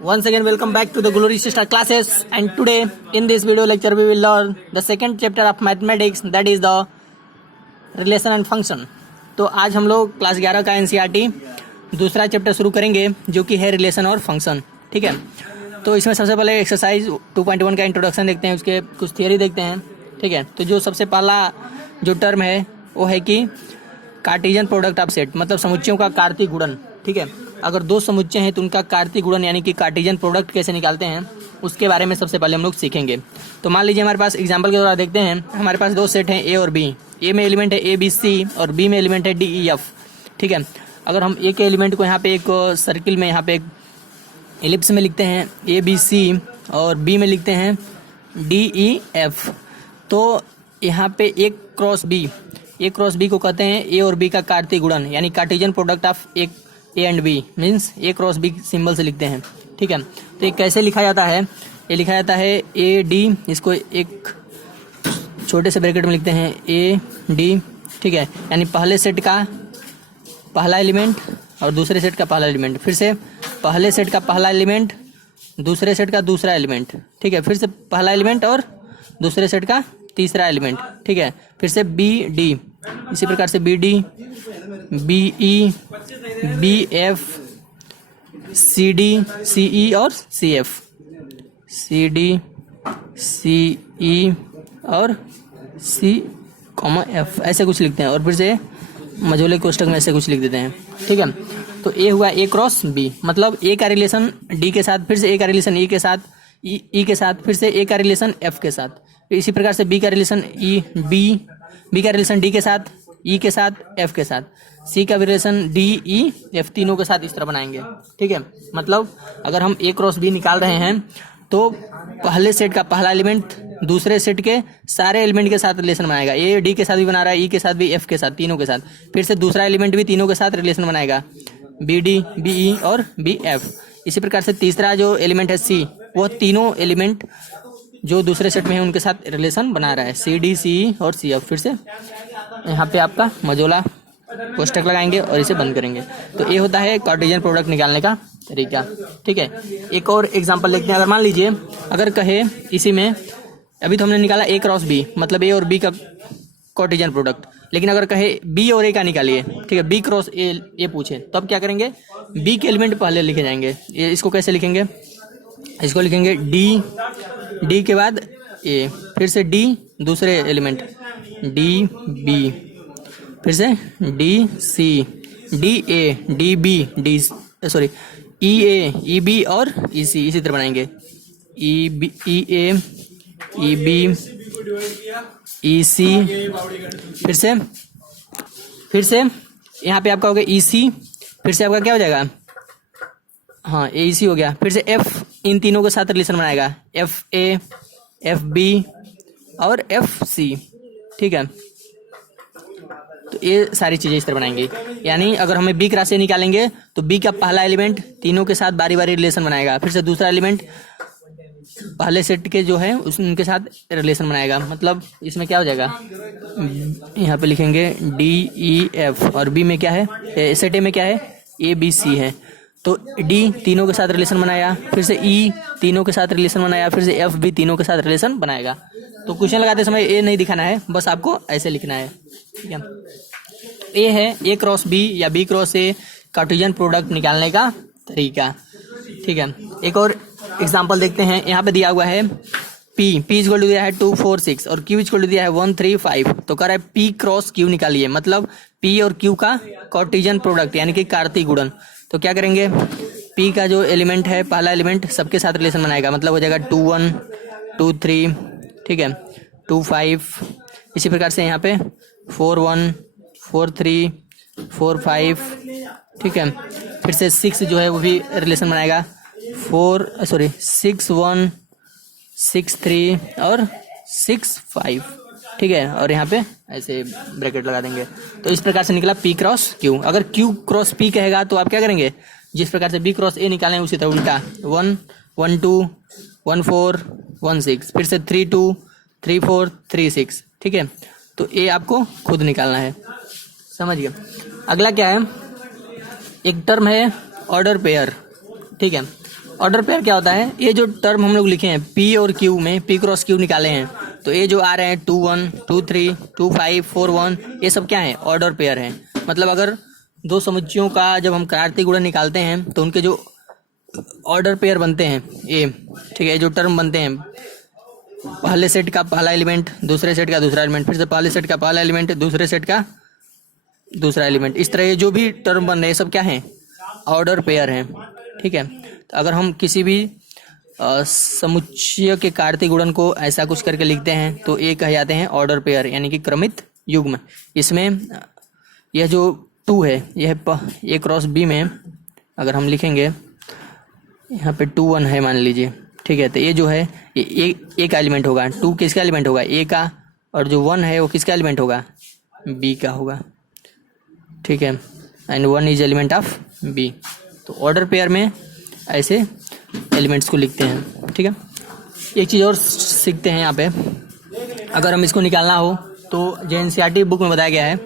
Once again, welcome back to the Glory Sister classes. And today, in this video lecture, we will learn the second chapter of mathematics, that is the relation and function. तो आज हम लोग class 11 का NCERT दूसरा chapter शुरू करेंगे, जो कि है रिलेशन और फंक्शन. ठीक है, तो इसमें सबसे पहले एक्सरसाइज 2.1 का इंट्रोडक्शन देखते हैं, उसके कुछ थियरी देखते हैं. ठीक है, तो जो सबसे पहला जो टर्म है वो है कि कार्टेशियन प्रोडक्ट ऑफ सेट, मतलब समुच्चयों का कार्तीय गुणन. ठीक है, अगर दो समुच्चय हैं तो उनका कार्तीय गुणन यानी कि कार्टेशियन प्रोडक्ट कैसे निकालते हैं उसके बारे में सबसे पहले हम लोग सीखेंगे. तो मान लीजिए हमारे पास एग्जांपल के द्वारा देखते हैं, हमारे पास दो सेट हैं ए और बी. ए में एलिमेंट है ए बी सी और बी में एलिमेंट है डी ई एफ. ठीक है, अगर हम ए के एलिमेंट को यहाँ पे एक सर्किल में, यहाँ पे एक एलिप्स में लिखते हैं ए बी सी और बी में लिखते हैं डी ई एफ, तो यहाँ पे ए क्रॉस बी को कहते हैं ए और बी का कार्तीय गुणन यानी Cartesian product of A and B, means A cross B symbol से लिखते हैं. ठीक है, तो ये कैसे लिखा जाता है? ये लिखा जाता है ए डी, इसको एक छोटे से ब्रैकेट में लिखते हैं ए डी. ठीक है, यानी पहले सेट का पहला एलिमेंट और दूसरे सेट का पहला एलिमेंट, फिर से पहले सेट का पहला एलिमेंट दूसरे सेट का दूसरा एलिमेंट. ठीक है, फिर से पहला एलिमेंट और दूसरे सेट का तीसरा एलिमेंट. ठीक है, फिर से बी डी, इसी प्रकार से B D, B E, B F, C D, C E और C F, C D, C E और सी कॉमा एफ, ऐसे कुछ लिखते हैं और फिर से मझोले कोष्ठक में ऐसे कुछ लिख देते हैं. ठीक है, तो ए हुआ ए क्रॉस बी, मतलब ए का रिलेशन डी के साथ, फिर से ए का रिलेशन ई के साथ, ई के साथ, फिर से ए का रिलेशन एफ के साथ. इसी प्रकार से बी का रिलेशन ई बी का रिलेशन डी के साथ, ई के साथ, एफ के साथ, सी का रिलेशन डी ई एफ, तीनों के साथ इस तरह बनाएंगे. ठीक है, मतलब अगर हम ए क्रॉस बी निकाल रहे हैं तो पहले सेट का पहला एलिमेंट दूसरे सेट के सारे एलिमेंट के साथ रिलेशन बनाएगा. ए डी के साथ भी बना रहा है, ई के साथ भी, एफ के साथ, तीनों के साथ. फिर से दूसरा एलिमेंट भी तीनों के साथ रिलेशन बनाएगा, बी डी, बी ई और बी एफ. इसी प्रकार से तीसरा जो एलिमेंट है सी, वो तीनों एलिमेंट जो दूसरे सेट में है उनके साथ रिलेशन बना रहा है, सी डी, सी ई और सी एफ. फिर से यहाँ पे आपका मझोला कोष्ठक लगाएंगे और इसे बंद करेंगे. तो ये होता है कार्टेशियन प्रोडक्ट निकालने का तरीका. ठीक है, एक और एग्जांपल देखते हैं. अगर मान लीजिए, अगर कहे इसी में, अभी तो हमने निकाला ए क्रॉस बी, मतलब ए और बी का कार्टेशियन प्रोडक्ट, लेकिन अगर कहे बी और ए का निकालिए, ठीक है, बी क्रॉस ए पूछे, तो अब क्या करेंगे? बी के एलिमेंट पहले लिखे जाएंगे. इसको कैसे लिखेंगे? इसको लिखेंगे डी के बाद ए, फिर से डी दूसरे एलिमेंट डी बी, फिर से D C, D A, D B, D sorry E A, E B और ई सी, इसी तरह बनाएंगे E B, E A, E B, ई सी. फिर से यहाँ पे आपका हो गया ई सी, फिर से आपका क्या हो जाएगा? हाँ, ए सी हो गया. फिर से एफ, इन तीनों के साथ रिलेशन बनाएगा, एफ ए, एफ बी और एफ सी. ठीक है, तो ये सारी चीजें इस तरह बनाएंगे. यानी अगर हमें बी क्रॉस ए निकालेंगे तो बी का पहला एलिमेंट तीनों के साथ बारी बारी रिलेशन बनाएगा, फिर से दूसरा एलिमेंट पहले सेट के जो है उनके साथ रिलेशन बनाएगा. मतलब इसमें क्या हो जाएगा? यहाँ पे लिखेंगे डी ई एफ, और बी में क्या है? सेट ए में क्या है? ए बी सी है. तो डी तीनों के साथ रिलेशन बनाया, फिर से ई तीनों के साथ रिलेशन बनाया, फिर से एफ भी तीनों के साथ रिलेशन बनाएगा. तो क्वेश्चन लगाते समय ए नहीं दिखाना है, बस आपको ऐसे लिखना है. ठीक है, ए है ए क्रॉस बी या B cross A Cartesian product निकालने का तरीका. ठीक है, एक और एग्जांपल देखते हैं. यहाँ पे दिया हुआ है P इक्वल टू दिया है 2 4 6 और Q इक्वल टू दिया है 1 3 5. तो कह रहा है P क्रॉस Q निकालिए, मतलब P और Q का कार्टेशियन प्रोडक्ट यानी कि कार्तीय गुणन. तो क्या करेंगे? P का जो एलिमेंट है पहला एलिमेंट सबके साथ रिलेशन बनाएगा, मतलब हो जाएगा 2 1 2 3, ठीक है, 2 5. इसी प्रकार से यहाँ पे 4 1 4 3 4 5. ठीक है, फिर से 6 जो है वो भी रिलेशन बनाएगा, 6 1 6 3 और 6 5. ठीक है, और यहाँ पे ऐसे ब्रैकेट लगा देंगे. तो इस प्रकार से निकला P क्रॉस Q. अगर Q क्रॉस P कहेगा तो आप क्या करेंगे? जिस प्रकार से B क्रॉस A निकालें उसी तरह उल्टा, 1 1 2 1 4 1 6, फिर से 3 2 3 4 3 6. ठीक है, तो ये आपको खुद निकालना है, समझिए. अगला क्या है? एक टर्म है ऑर्डर पेयर. ठीक है, ऑर्डर पेयर क्या होता है, ये जो टर्म हम लोग लिखे हैं पी और क्यू में, पी क्रॉस क्यू निकाले हैं, तो ये जो आ रहे हैं 2 1 2 3 2 5 4 1, ये सब क्या है, ऑर्डर पेयर है। मतलब अगर दो समुच्चयों का जब हम कार्तीय गुणन निकालते हैं तो उनके जो ऑर्डर पेयर बनते हैं ये, ठीक है, जो टर्म बनते हैं, पहले सेट का पहला एलिमेंट, दूसरे सेट का दूसरा एलिमेंट, फिर से पहले सेट का पहला एलिमेंट, दूसरे सेट का दूसरा एलिमेंट, इस तरह ये जो भी टर्म बन रहे हैं सब क्या है, ऑर्डर पेयर हैं। ठीक है, तो अगर हम किसी भी समुच्चय के कार्तीय गुणन को ऐसा कुछ करके लिखते हैं तो ये कहे जाते हैं ऑर्डर पेयर, यानी कि क्रमित युग्म। इसमें यह जो 2 है, यह ए क्रॉस बी में अगर हम लिखेंगे, यहाँ पे 2 1 है मान लीजिए, ठीक है, तो ये जो है ये ए का एलिमेंट होगा, 2 किसका एलिमेंट होगा, ए का, और जो 1 है वो किसका एलिमेंट होगा, बी का होगा। ठीक है, and 1 is element of B. तो ऑर्डर पेयर में ऐसे एलिमेंट्स को लिखते हैं। ठीक है, एक चीज़ और सीखते हैं यहाँ पे, अगर हम इसको निकालना हो तो जो एनसीईआरटी बुक में बताया गया है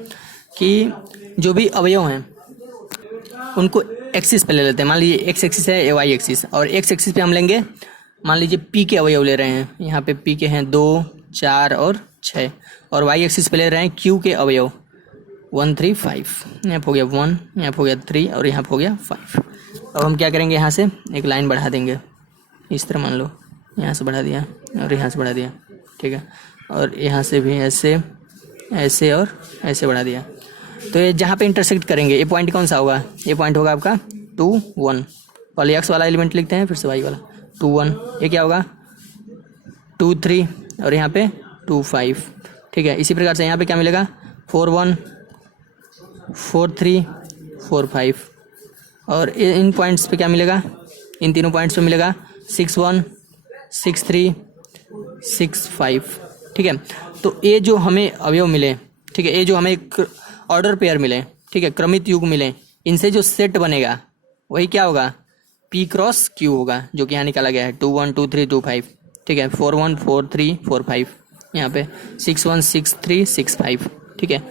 कि जो भी अवयव हैं उनको एक्सिस पे ले लेते हैं। मान लीजिए एक्स एक्सिस है, ये वाई एक्सिस, और एक्स एक्सिस पे हम लेंगे, मान लीजिए पी के अवयव ले रहे हैं, यहाँ पे पी के हैं 2 4 और 6, और वाई एक्सिस पे ले रहे हैं क्यू के अवयव 1 3 5, यहाँ पे हो गया 1, यहाँ पे हो गया 3 और यहाँ पे हो गया 5। अब हम क्या करेंगे, यहाँ से एक लाइन बढ़ा देंगे, इस तरह मान लो, यहाँ से बढ़ा दिया और यहाँ से बढ़ा दिया, ठीक है, और यहाँ से भी ऐसे ऐसे और ऐसे बढ़ा दिया। तो ये जहाँ पे इंटरसेक्ट करेंगे ये पॉइंट कौन सा होगा, ये पॉइंट होगा आपका 2 1, पहले एक्स वाला एलिमेंट लिखते हैं, फिर से वाई वाला 2 1, ये क्या होगा 2 3 और यहाँ पे 2 5। ठीक है, इसी प्रकार से यहाँ पे क्या मिलेगा 4 1 4 3 4 5, और इन पॉइंट्स पे क्या मिलेगा, इन तीनों पॉइंट्स पे मिलेगा 6 1 6 3 6 5। ठीक है, तो ये जो हमें अवयव मिले, ठीक है, ये जो हमें एक ऑर्डर पेयर मिले, ठीक है, क्रमित युग मिले, इनसे जो सेट बनेगा वही क्या होगा, पी क्रॉस क्यू होगा, जो कि यहाँ निकाला गया है 2 1 2 3 2 5। ठीक है, 4 1 4 3 4 5, यहाँ पे 6 1 6 3 6 5। ठीक है,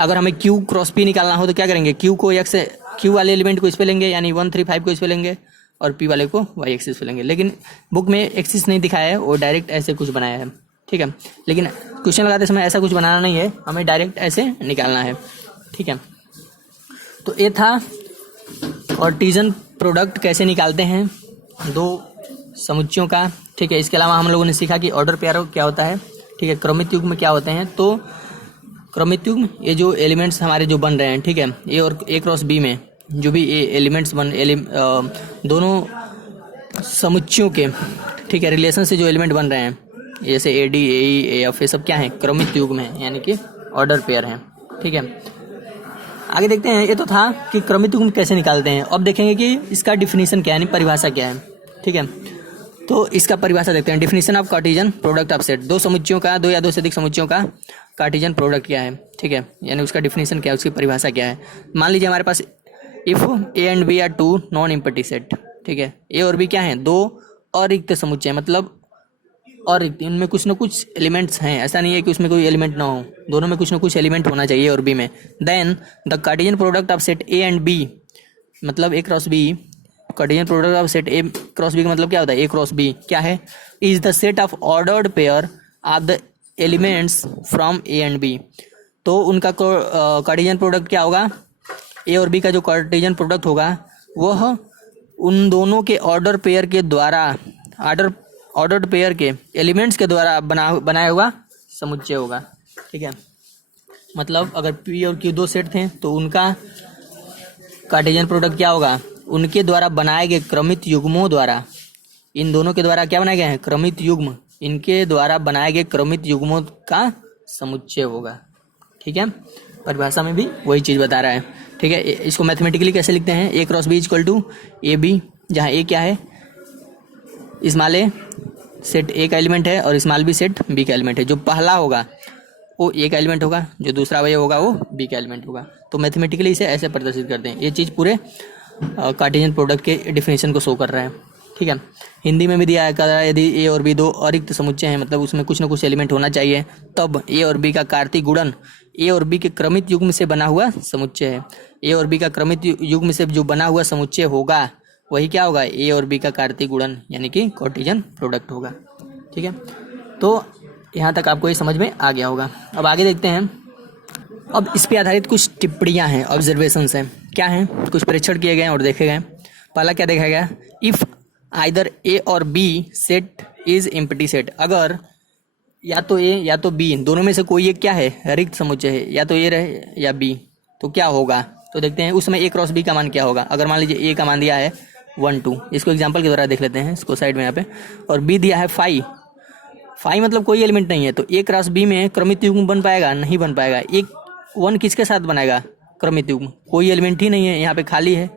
अगर हमें क्यू क्रॉस पी निकालना हो तो क्या करेंगे, क्यू को एक्स, क्यू वाले एलिमेंट को इस पे लेंगे, यानी 1 3 5 को इस पे लेंगे, और पी वाले को वाई एक्सिस पे लेंगे। लेकिन बुक में एक्सिस नहीं दिखाया है, वो डायरेक्ट ऐसे कुछ बनाया है। ठीक है, लेकिन क्वेश्चन लगाते समय ऐसा कुछ बनाना नहीं है, हमें डायरेक्ट ऐसे निकालना है। ठीक है, तो ये था कार्टेशियन प्रोडक्ट कैसे निकालते हैं दो समुच्चयों का। ठीक है, इसके अलावा हम लोगों ने सीखा कि ऑर्डर पेयर क्या होता है, ठीक है, क्रमित युग्म क्या होते हैं। तो क्रमित युग्म, ये जो एलिमेंट्स हमारे जो बन रहे हैं, ठीक है, ए और ए क्रॉस बी में जो भी एलिमेंट्स दोनों समुच्चयों के, ठीक है, रिलेशन से जो एलिमेंट बन रहे हैं, जैसे A D A E A F, ये सब क्या है, क्रमित युग्म है, यानी कि ऑर्डर पेयर हैं। ठीक है, आगे देखते हैं। ये तो था कि क्रमित युग्म कैसे निकालते हैं, अब देखेंगे कि इसका डिफिनीशन क्या है, यानी परिभाषा क्या है। ठीक है, तो इसका परिभाषा देखते हैं। Definition of Cartesian product of set, दो समुच्चयों का, दो या दो से अधिक समुच्चयों का कार्टेशियन प्रोडक्ट क्या है। ठीक है, यानी उसका डिफिनीशन क्या है, उसकी परिभाषा क्या है। मान लीजिए हमारे पास if A and B are 2 non empty set, ठीक है, ए और बी क्या है, दो अरिक्त समुच्चय, मतलब अरिक्त, इनमें कुछ ना कुछ एलिमेंट्स हैं, ऐसा नहीं है कि उसमें कोई एलिमेंट ना हो, दोनों में कुछ ना कुछ एलिमेंट होना चाहिए और बी में। Then the Cartesian product of set A and B, मतलब A cross B, Cartesian product of set A cross B का मतलब क्या होता है, ए क्रॉस बी क्या है, is the set of ordered pair of the elements from A and B. तो उनका कार्टेशियन प्रोडक्ट क्या होगा, ए और बी का जो कार्टेशियन प्रोडक्ट होगा वह उन दोनों के ऑर्डर पेयर के द्वारा, ऑर्डर्ड पेयर के एलिमेंट्स के द्वारा बनाया हुआ समुच्चय होगा। ठीक है, मतलब अगर पी और क्यू दो सेट थे तो उनका कार्टेशियन प्रोडक्ट क्या होगा, उनके द्वारा बनाए गए क्रमित युग्मों द्वारा, इन दोनों के द्वारा क्या बनाए गए हैं, क्रमित युग्म, इनके द्वारा बनाए गए क्रमित युग्मों का समुच्चय होगा। ठीक है, परिभाषा में भी वही चीज़ बता रहा है। ठीक है, इसको मैथमेटिकली कैसे लिखते हैं, A cross B equal to A B, जहाँ ए क्या है, स्मॉल ए सेट ए का एलिमेंट है और स्मॉल बी सेट बी का एलिमेंट है। जो पहला होगा वो ए का एलिमेंट होगा, जो दूसरा अवयव होगा वो बी का एलिमेंट होगा। तो मैथमेटिकली इसे ऐसे प्रदर्शित करते हैं। ये चीज़ पूरे कार्टेशियन प्रोडक्ट के डिफिनेशन को शो कर रहा है। ठीक है, हिंदी में भी दिया है, यदि ए और बी दो अरिक्त समुच्चय हैं, मतलब उसमें कुछ ना कुछ एलिमेंट होना चाहिए, तब ए और बी का कार्तीय गुणन ए और बी के क्रमित युग्म से बना हुआ समुच्चय है। ए और बी का क्रमित युग्म से जो बना हुआ समुच्चय होगा वही क्या होगा, ए और बी का कार्तीय गुणन यानी कि कार्टेशियन प्रोडक्ट होगा। ठीक है, तो यहाँ तक आपको ये समझ में आ गया होगा। अब आगे देखते हैं। अब इस पे आधारित कुछ टिप्पणियाँ हैं, ऑब्जर्वेशंस हैं। क्या हैं, कुछ परीक्षण किए गए और देखे गए। पहला क्या देखा गया, इफ़ आइदर ए और B set is empty set, अगर या तो ए या तो बी दोनों में से कोई एक क्या है, रिक्त समुच्चय है, या तो ए रहे या बी, तो क्या होगा। तो देखते हैं उस समय ए क्रॉस बी का मान क्या होगा। अगर मान लीजिए ए का मान दिया है 1 2, इसको एग्जाम्पल के द्वारा देख लेते हैं, इसको साइड में यहाँ पे, और बी दिया है 5 मतलब कोई एलिमेंट नहीं है, तो ए क्रॉस बी में क्रमित युग्म बन पाएगा, नहीं बन पाएगा। एक 1 किसके साथ बनाएगा, क्रमित युग्म, कोई एलिमेंट ही नहीं है, यहाँ पे खाली है,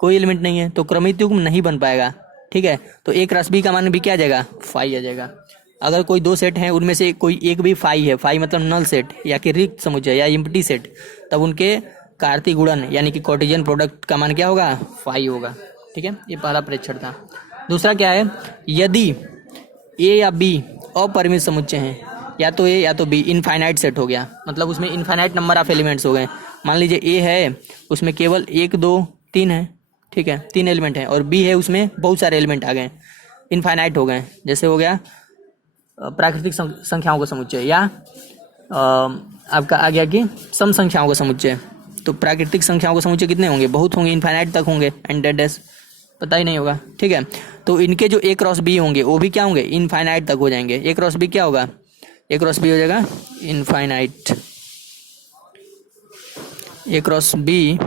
कोई एलिमेंट नहीं है, तो क्रमित युग्म नहीं बन पाएगा। ठीक है, तो ए क्रॉस बी का मान भी क्या आ जाएगा, 5 आ जाएगा। अगर कोई दो सेट हैं, उनमें से कोई एक भी 5 है, 5 मतलब नल सेट या कि रिक्त समुच्चय या एम्प्टी सेट, तब उनके कार्तीय गुणन यानी कि कार्टेशियन प्रोडक्ट का मान क्या होगा, 5 होगा। ठीक है, ये पहला परीक्षण था। दूसरा क्या है, यदि ए या बी अपरिमित समुच्चय हैं, या तो ए या तो बी इनफाइनाइट सेट हो गया, मतलब उसमें इनफाइनाइट नंबर ऑफ एलिमेंट्स हो गए। मान लीजिए ए है, उसमें केवल 1 2 3 है, ठीक है, 3 एलिमेंट हैं, और बी है, उसमें बहुत सारे एलिमेंट आ गए, इनफाइनाइट हो गए। जैसे हो गया प्राकृतिक संख्याओं का समुच्चय, या आपका आ गया कि सम संख्याओं का समुच्चय। तो प्राकृतिक संख्याओं का समुच्चय कितने होंगे, बहुत होंगे, इनफाइनाइट तक होंगे, एंड पता ही नहीं होगा। ठीक है, तो इनके जो ए क्रॉस बी होंगे वो भी क्या होंगे, इनफाइनाइट तक हो जाएंगे। ए क्रॉस बी क्या होगा, ए क्रॉस बी हो जाएगा infinite, A cross B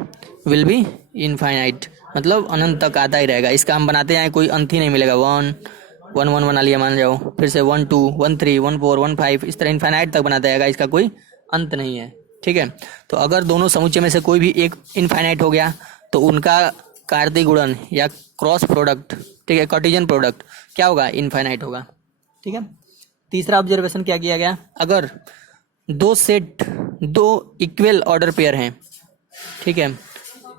will be infinite, मतलब अनंत तक आता ही रहेगा। इसका हम बनाते हैं, कोई अंत ही नहीं मिलेगा। 1 1 1 बना लिया, मान जाओ, फिर से 1 2 1 3 1 4 1 5, इस तरह इनफाइनाइट तक बनाता रहेगा, इसका कोई अंत नहीं है। ठीक है, तो अगर दोनों समुच्चय में से कोई भी एक इनफाइनाइट हो गया, तो उनका कार्तीय गुणन या क्रॉस प्रोडक्ट, ठीक है, कार्टेशियन प्रोडक्ट क्या होगा, इनफाइनाइट होगा। ठीक है, तीसरा ऑब्जर्वेशन क्या किया गया, अगर दो सेट, दो इक्वल ऑर्डर पेयर हैं, ठीक है,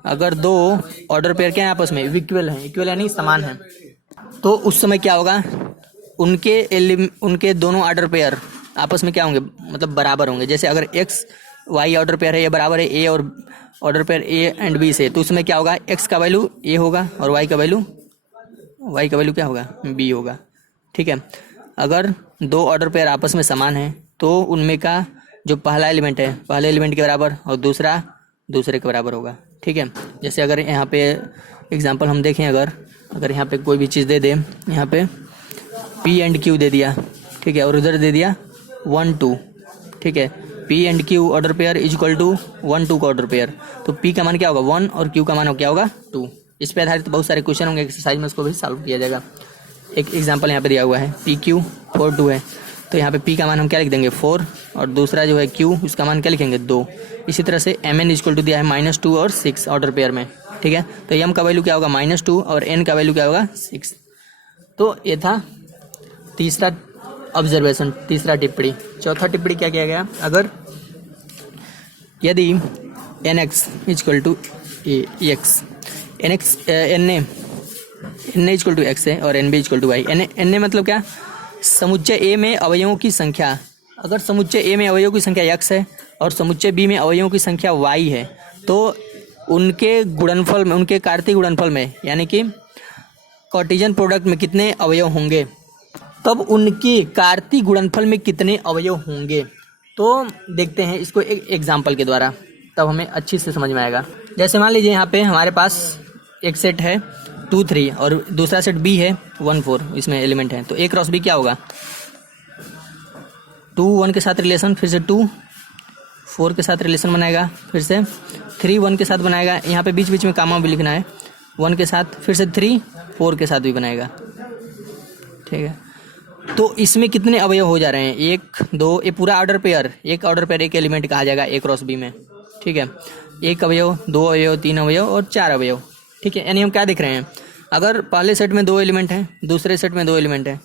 अगर दो ऑर्डर पेयर क्या है, आपस में इक्वल हैं, इक्वल यानी समान हैं, तो उस समय क्या होगा, उनके दोनों ऑर्डर पेयर आपस में क्या होंगे, मतलब बराबर होंगे। जैसे अगर एक्स वाई ऑर्डर पेयर है, ये बराबर है ए और order pair A and B से, तो उसमें क्या होगा, एक्स का वैल्यू ए होगा और वाई का वैल्यू क्या होगा, बी होगा। ठीक है, अगर दो ऑर्डर पेयर आपस में समान हैं, तो उनमें का जो पहला एलिमेंट है, पहले एलिमेंट के बराबर, और दूसरा दूसरे के बराबर होगा। ठीक है, जैसे अगर यहाँ पे एग्जांपल हम देखें, अगर यहाँ पे कोई भी चीज़ दे दे, यहाँ पे पी एंड क्यू दे दिया, ठीक है, और उधर दे दिया 1 2, ठीक है, P and Q order pair is equal to 1 2 का ऑर्डर पेयर, तो पी का मान क्या होगा 1 और क्यू का मान क्या होगा 2। इस पे आधारित बहुत सारे क्वेश्चन होंगे एक्सरसाइज में, उसको भी सॉल्व किया जाएगा। एक एग्जांपल यहाँ पे दिया हुआ है, पी क्यू 4 2 है, तो यहाँ पे पी का मान हम क्या लिख देंगे 4, और दूसरा जो है क्यू, उसका मान क्या लिखेंगे 2। इसी तरह से एम एन इक्वल टू दिया है -2 और 6 ऑर्डर पेयर में। ठीक है, तो एम का वैल्यू क्या होगा -2 और एन का वैल्यू क्या होगा 6। तो ये था तीसरा ऑब्जर्वेशन, तीसरा टिप्पणी। चौथा टिप्पणी क्या किया गया, अगर यदि N X equal to X, N X N A equal to X है और N B equal to Y. N A मतलब क्या, समुच्चय ए में अवयवों की संख्या। अगर समुच्चय ए में अवयवों की संख्या x है और समुच्चय बी में अवयवों की संख्या y है, तो उनके गुणनफल में, उनके कार्तीय गुणनफल में, यानी कि कार्टेशियन प्रोडक्ट में कितने अवयव होंगे, तब उनके कार्तीय गुणनफल में कितने अवयव होंगे। तो देखते हैं इसको एक एग्जाम्पल के द्वारा, तब हमें अच्छी से समझ में आएगा। जैसे मान लीजिए यहाँ पे हमारे पास एक सेट है 2 3 और दूसरा सेट बी है 1 4, इसमें एलिमेंट है, तो ए क्रॉस बी क्या होगा, 2 1 के साथ रिलेशन, फिर से 2 4 के साथ रिलेशन बनाएगा, फिर से 3 1 के साथ बनाएगा, यहाँ पे बीच बीच में कामा भी लिखना है, 1 के साथ, फिर से 3 4 के साथ भी बनाएगा। ठीक है, तो इसमें कितने अवयव हो जा रहे हैं, 1 2, ये पूरा ऑर्डर पेयर, एक ऑर्डर पेयर एक एलिमेंट कहा जाएगा ए क्रॉस बी में। ठीक है, एक अवयव, 2 अवयव, 3 अवयव और 4 अवयव। ठीक है, यानी हम क्या देख रहे हैं, अगर पहले सेट में 2 एलिमेंट हैं, दूसरे सेट में 2 एलिमेंट हैं,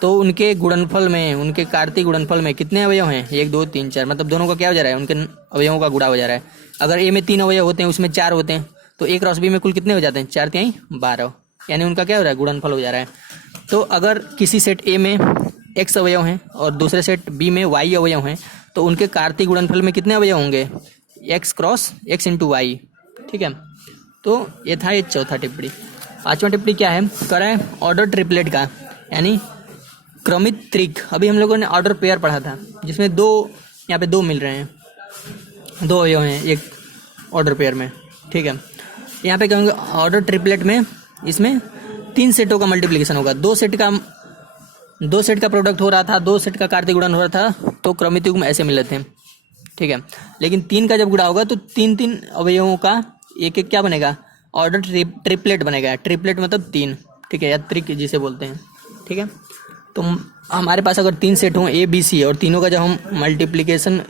तो उनके गुणनफल में, उनके कार्तीय गुणनफल में कितने अवयव हैं, 1 2 3 4, मतलब दोनों का क्या हो जा रहा है, उनके अवयवों का गुणा हो जा रहा है। अगर ए में 3 अवयव होते हैं, उसमें 4 होते हैं, तो ए क्रॉस बी में कुल कितने हो जाते हैं, 4 3 12, यानी उनका क्या हो रहा है, गुणनफल हो जा रहा है। तो अगर किसी सेट ए में x अवयव हैं और दूसरे सेट बी में y अवयव हैं, तो उनके कार्तीय गुणनफल में कितने अवयव होंगे, x cross x into Y. ठीक है, तो ये था ये चौथा टिप्पणी। पांचवा टिप्पणी क्या है, करें ऑर्डर ट्रिपलेट का, यानी क्रमित त्रिक। अभी हम लोगों ने ऑर्डर पेयर पढ़ा था जिसमें दो, यहाँ पे दो मिल रहे हैं, दो अवयव हैं एक ऑर्डर पेयर में, ठीक है। यहाँ पे कहेंगे ऑर्डर ट्रिपलेट में इसमें 3 सेटों का मल्टीप्लिकेशन होगा। दो सेट का प्रोडक्ट हो रहा था, 2 सेट का कार्तीय गुणन हो रहा था, तो क्रमित युग्म ऐसे मिले थे, ठीक है। लेकिन 3 का जब गुणा होगा तो 3 अवयवों का एक एक क्या बनेगा, ऑर्डर ट्रिपलेट बनेगा। ट्रिपलेट मतलब 3, ठीक है, या त्रिक जिसे बोलते हैं, ठीक है। तो हमारे पास अगर 3 सेट हों ए बी सी और तीनों का जब हम मल्टीप्लिकेशन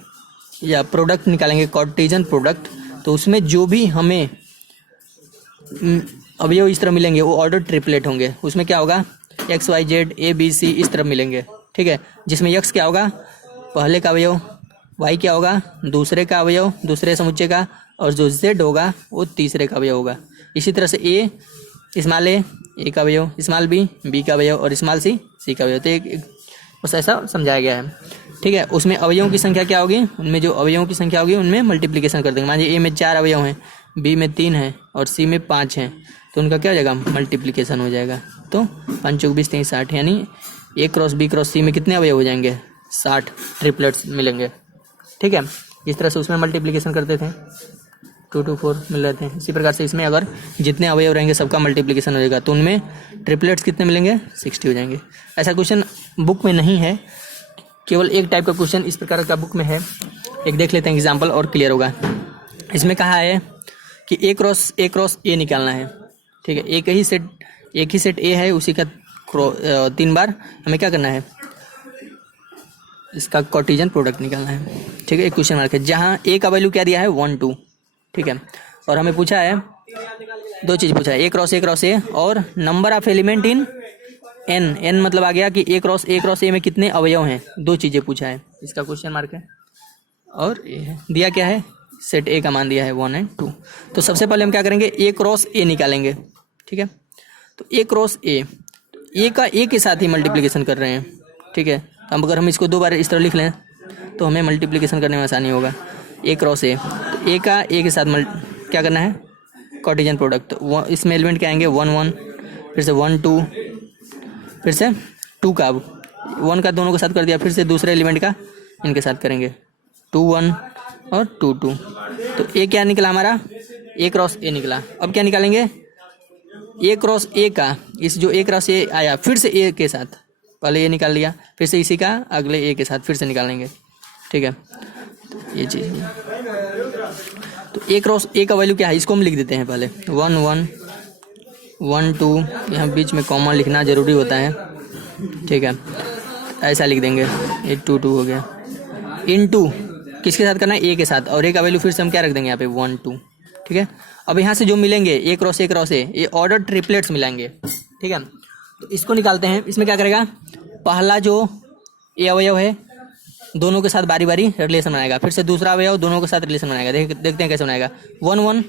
या प्रोडक्ट निकालेंगे, कार्टेशियन प्रोडक्ट, तो उसमें जो भी हमें अवयव इस तरह मिलेंगे वो ऑर्डर ट्रिपलेट होंगे। उसमें क्या होगा, X Y Z A B C इस तरह मिलेंगे, ठीक है। जिसमें एक्स क्या होगा, पहले का अवयव, वाई क्या होगा, दूसरे का अवयव, दूसरे समुच्चय का, और जो जेड होगा वो तीसरे का अवयव होगा। इसी तरह से ए स्मॉल ए का अवयव, स्मॉल बी का अवयव, और स्मॉल सी का अवयव। तो एक बस ऐसा समझाया गया है, ठीक है। उसमें अवयवों की संख्या क्या होगी, उनमें जो अवयवों की संख्या होगी उनमें मल्टीप्लिकेशन कर देंगे। मान लीजिए ए में 4 अवयव हैं, बी में 3 हैं और सी में 5 हैं, तो उनका क्या हो जाएगा, मल्टीप्लिकेशन हो जाएगा। तो 5 चौक 20 3 60, यानी ए क्रॉस बी क्रॉस सी में कितने अवयव हो जाएंगे, 60 ट्रिपलेट्स मिलेंगे, ठीक है। इस तरह से उसमें मल्टीप्लिकेशन करते थे, 2 2 4 मिल रहे थे। इसी प्रकार से इसमें अगर जितने अवयव रहेंगे सबका मल्टीप्लिकेशन हो जाएगा, तो उनमें ट्रिपलेट्स कितने मिलेंगे, 60 हो जाएंगे। ऐसा क्वेश्चन बुक में नहीं है, केवल एक टाइप का क्वेश्चन इस प्रकार का बुक में है। एक देख लेते हैं एग्जाम्पल और क्लियर होगा। इसमें कहा है कि ए क्रॉस ए निकालना है, ठीक है। एक ही सेट ए है, उसी का 3 बार हमें क्या करना है, इसका कार्टेशियन प्रोडक्ट निकालना है, ठीक है। एक क्वेश्चन मार्क है जहाँ ए का वैल्यू क्या दिया है, 1 2, ठीक है। और हमें पूछा है, 2 चीज़ पूछा है, ए क्रॉस ए और number of element in an मतलब आ गया कि ए क्रॉस ए में कितने अवयव हैं, 2 चीज़ें पूछा है। इसका क्वेश्चन मार्क है। और ए है दिया क्या है, सेट ए का मान दिया है 1 और 2। तो सबसे पहले हम क्या करेंगे, ए क्रॉस ए निकालेंगे, ठीक है। तो ए क्रॉस ए का ए के साथ ही मल्टीप्लिकेशन कर रहे हैं, ठीक है। अब अगर हम इसको 2 बार इस तरह लिख लें तो हमें मल्टीप्लिकेशन करने में आसानी होगा। ए क्रॉस ए, तो ए का ए के साथ क्या करना है, कार्टेशियन प्रोडक्ट। तो इसमें एलिमेंट क्या आएंगे, 1 1, फिर से 1 2, फिर से 2 का, अब 1 का दोनों के साथ कर दिया, फिर से दूसरे एलिमेंट का इनके साथ करेंगे, 2 1 और 2 2। तो ए क्या निकला हमारा, ए क्रॉस ए निकला। अब क्या निकालेंगे, ए क्रॉस ए का, इस जो ए क्रॉस ए आया फिर से ए के साथ, पहले ए निकाल लिया, फिर से इसी का अगले ए के साथ फिर से निकालेंगे, ठीक है। ये चीज़, तो ए क्रॉस ए का वैल्यू क्या है, इसको हम लिख देते हैं पहले 1 1 1 2, यहाँ बीच में कॉमा लिखना ज़रूरी होता है, ठीक है। ऐसा लिख देंगे, ये 2 2 हो गया। इनटू किसके साथ करना है, ए के साथ, और ए का वैल्यू फिर से हम क्या रख देंगे यहाँ पे 1 2, ठीक है। अब यहाँ से जो मिलेंगे ए क्रॉस ए ये ऑर्डर ट्रिपलेट्स मिलेंगे, ठीक है। तो इसको निकालते हैं। इसमें क्या करेगा, पहला जो ए अवयव है दोनों के साथ बारी बारी रिलेशन बनाएगा, फिर से दूसरा अवयव दोनों के साथ रिलेशन बनाएगा। देखते हैं कैसे बनाएगा। 1 1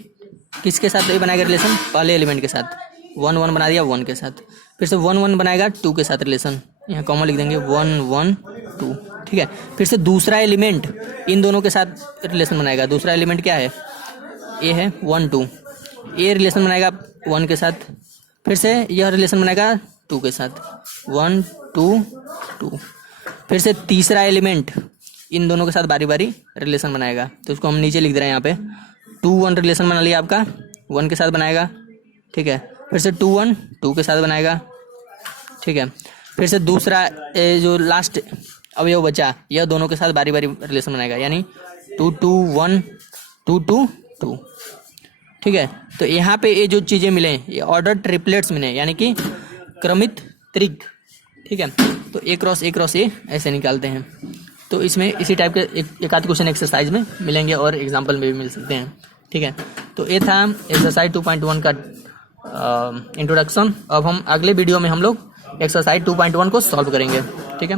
किसके साथ ये बनाएगा रिलेशन, पहले एलिमेंट के साथ, 1 1 बना दिया 1 के साथ, फिर से 1 1 बनाएगा 2 के साथ रिलेशन, यहाँ कॉमन लिख देंगे 1 1 2, ठीक है। फिर से दूसरा एलिमेंट इन दोनों के साथ रिलेशन बनाएगा। दूसरा एलिमेंट क्या है, ए है 1 2, ए रिलेशन बनाएगा 1 के साथ, फिर से यह रिलेशन बनाएगा 2 के साथ, 1 2 2। फिर से तीसरा एलिमेंट इन दोनों के साथ बारी बारी रिलेशन बनाएगा, तो उसको हम नीचे लिख दे रहे हैं यहाँ पे। 2 1 रिलेशन बना लिया आपका, 1 के साथ बनाएगा, ठीक है। फिर से 2 1 2 के साथ बनाएगा, ठीक है। फिर से दूसरा जो लास्ट अवयव बचा यह दोनों के साथ बारी बारी रिलेशन बनाएगा, यानी 2 2 1 2 2 2, ठीक है। तो यहाँ पे ये जो चीज़ें मिले ये ऑर्डर ट्रिपलेट्स मिले, यानी कि क्रमित त्रिक, ठीक है। तो ए क्रॉस ए ऐसे निकालते हैं। तो इसमें इसी टाइप के एक आध क्वेश्चन एक्सरसाइज में मिलेंगे और एग्जाम्पल में भी मिल सकते हैं, ठीक है। तो ये था एक्सरसाइज 2.1 का इंट्रोडक्शन। अब हम अगले वीडियो में हम लोग एक्सरसाइज 2.1 को सॉल्व करेंगे, ठीक है।